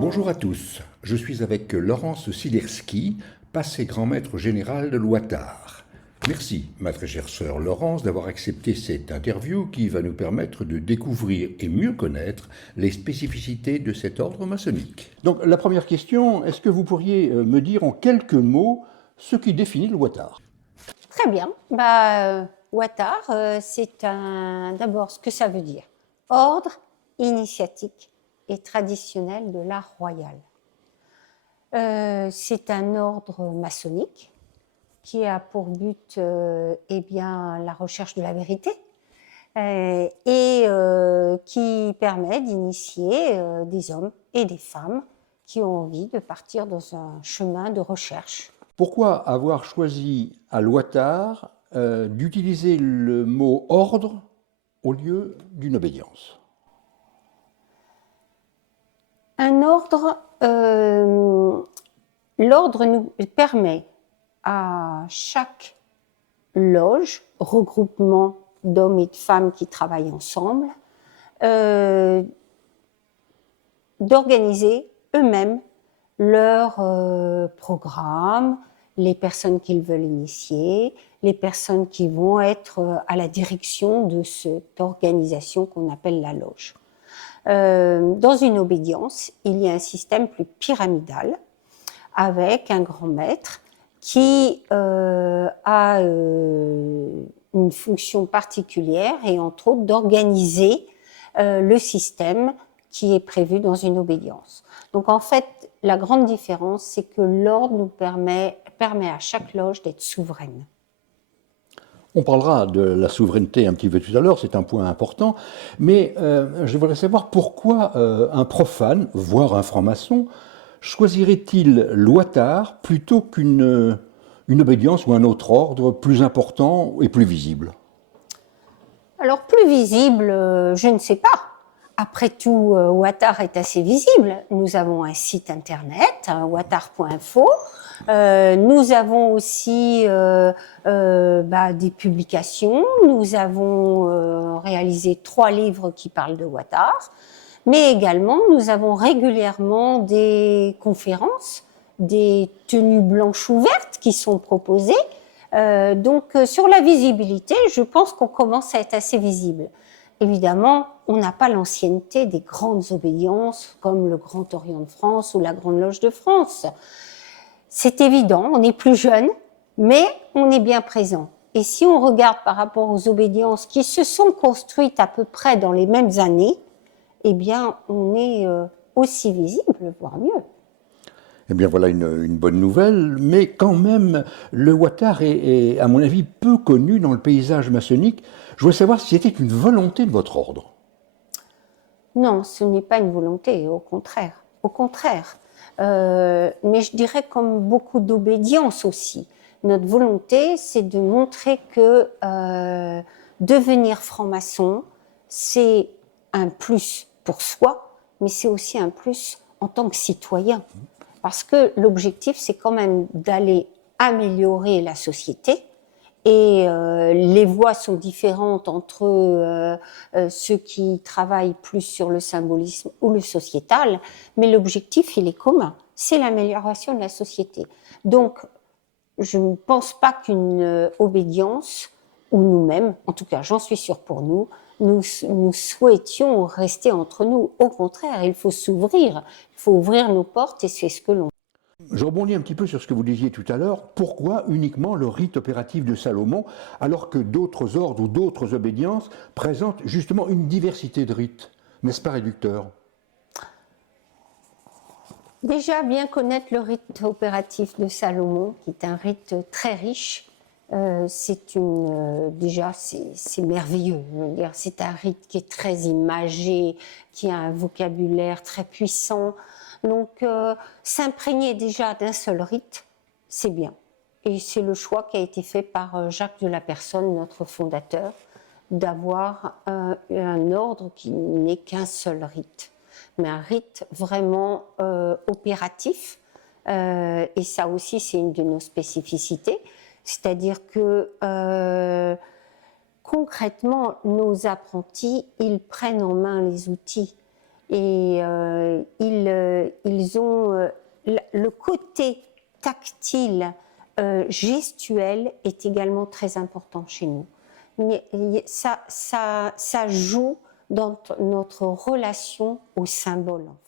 Bonjour à tous, je suis avec Laurence Siderski, passé grand maître général de l'Ouattare. Merci, ma très chère sœur Laurence, d'avoir accepté cette interview qui va nous permettre de découvrir et mieux connaître les spécificités de cet ordre maçonnique. Donc la première question, est-ce que vous pourriez me dire en quelques mots ce qui définit l'Ouattare? Très bien. Ouattare, c'est d'abord ce que ça veut dire. Ordre initiatique et traditionnel de l'art royal. C'est un ordre maçonnique qui a pour but la recherche de la vérité qui permet d'initier des hommes et des femmes qui ont envie de partir dans un chemin de recherche. Pourquoi avoir choisi à l'Ouattare d'utiliser le mot ordre au lieu d'une obédience? Un ordre, l'ordre nous permet à chaque loge, regroupement d'hommes et de femmes qui travaillent ensemble, d'organiser eux-mêmes leur programme, les personnes qu'ils veulent initier, les personnes qui vont être à la direction de cette organisation qu'on appelle la loge. Dans une obédience, il y a un système plus pyramidal avec un grand maître qui a une fonction particulière et entre autres d'organiser le système qui est prévu dans une obédience. Donc en fait, la grande différence, c'est que l'ordre nous permet à chaque loge d'être souveraine. On parlera de la souveraineté un petit peu tout à l'heure, c'est un point important, mais je voudrais savoir pourquoi un profane, voire un franc-maçon, choisirait-il l'Ouattare plutôt qu'une obédience ou un autre ordre plus important et plus visible? Alors plus visible, je ne sais pas. Après tout, Ouattare est assez visible. Nous avons un site internet, ouattare.info. Nous avons aussi des publications. Nous avons réalisé 3 livres qui parlent de Ouattare. Mais également, nous avons régulièrement des conférences, des tenues blanches ouvertes qui sont proposées. Sur la visibilité, je pense qu'on commence à être assez visible. Évidemment, on n'a pas l'ancienneté des grandes obédiences comme le Grand Orient de France ou la Grande Loge de France. C'est évident, on est plus jeune, mais on est bien présent. Et si on regarde par rapport aux obédiences qui se sont construites à peu près dans les mêmes années, eh bien, on est aussi visible, voire mieux. Eh bien voilà une bonne nouvelle, mais quand même, le Ouattare est, à mon avis, peu connu dans le paysage maçonnique. Je voulais savoir si c'était une volonté de votre ordre. Non, ce n'est pas une volonté, au contraire. Au contraire. Mais je dirais comme beaucoup d'obédience aussi. Notre volonté, c'est de montrer que devenir franc-maçon, c'est un plus pour soi, mais c'est aussi un plus en tant que citoyen. Parce que l'objectif, c'est quand même d'aller améliorer la société. Et les voies sont différentes entre ceux qui travaillent plus sur le symbolisme ou le sociétal, mais l'objectif, il est commun, c'est l'amélioration de la société. Donc, je ne pense pas qu'une obédience, ou nous-mêmes, en tout cas j'en suis sûre pour nous, nous souhaitions rester entre nous. Au contraire, il faut s'ouvrir, il faut ouvrir nos portes et c'est ce que l'on... Je rebondis un petit peu sur ce que vous disiez tout à l'heure. Pourquoi uniquement le rite opératif de Salomon, alors que d'autres ordres ou d'autres obédiences présentent justement une diversité de rites? N'est-ce pas réducteur? Déjà, bien connaître le rite opératif de Salomon, qui est un rite très riche, c'est merveilleux. Je veux dire, c'est un rite qui est très imagé, qui a un vocabulaire très puissant. Donc, s'imprégner déjà d'un seul rite, c'est bien. Et c'est le choix qui a été fait par Jacques de la Personne, notre fondateur, d'avoir un ordre qui n'est qu'un seul rite, mais un rite vraiment opératif. Et ça aussi, c'est une de nos spécificités. C'est-à-dire que concrètement, nos apprentis, ils prennent en main les outils et ils ont le côté tactile, gestuel est également très important chez nous. Mais ça joue dans notre relation au symbole, en fait.